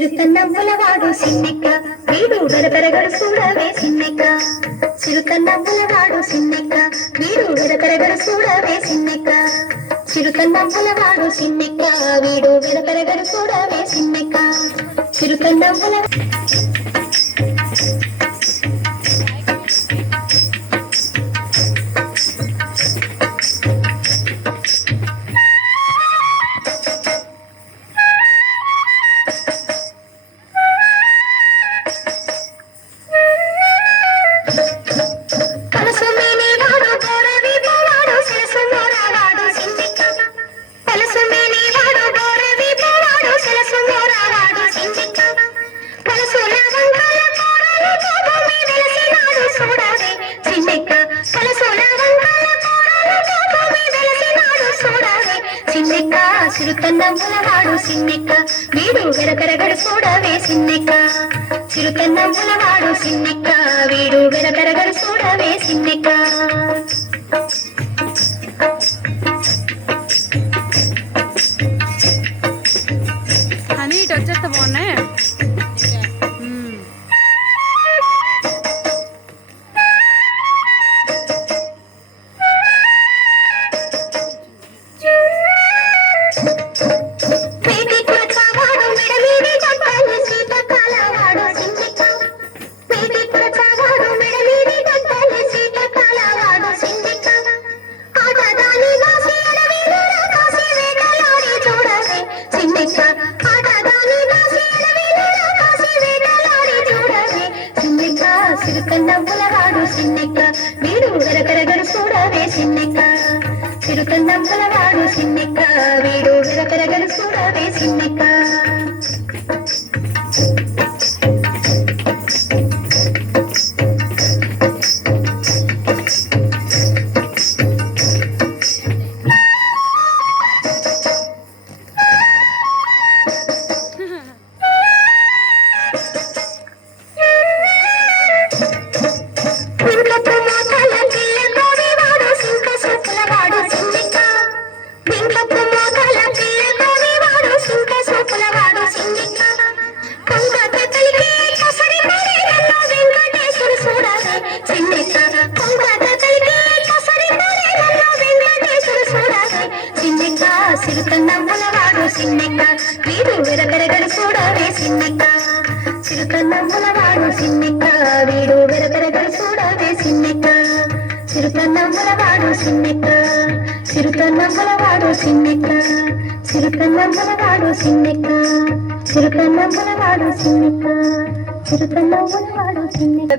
చిరుతన్నవ్వులవాడు సిన్నెక్క వీడు వెరపెరగడు చూడవే సిన్నెక్క చిరుతన్నవ్వులవాడు సిన్నెక్క వీడు వెరపెరగడు చూడవే సిన్నెక్క చిరుతన్నవ్వులవాడు సిన్నెక్క వీడు వెరపెరగడు చూడవే సిన్నెక్క చిరుతన్నవ్వుల చిరుతన్నవ్వులవాడు సిన్నెక్క వీడు వెరపెరగడు చూడవే సిన్నెక్క చిరుతన్నవ్వులవాడు సిన్నెక్క వీడు వెరపెరగడు చూడవే సిన్నెక్క అని ఇటు వచ్చేస్తే బాగున్నాయి. చిరుతన్నవ్వులవాడు సిన్నెక్క వీడు వెరపెరగడు చూడవే సిన్నెక్క చిరుతన్నవ్వులవాడు సిన్నెక్క వీడు వెరపెరగడు చూడవే సిన్నెక్క చిరుతన్నవ్వులవాడు సిన్నెక్క వీడు వెరపెరగడు చూడవే సిన్నెక్క చిరుతన్నవ్వులవాడు సిన్నెక్క వీడు వెరపెరగడు చూడవే సిన్నెక్క చిరుతన్నవ్వులవాడు సిన్నెక్క చిరుతన్నవ్వులవాడు సిన్నెక్క చిరుతన్నవ్వులవాడు సిన్నెక్క చిరుతన్నవ్వులవాడు సిన్నెక్క చిరుతన్నవ్వులవాడు సిన్నెక్క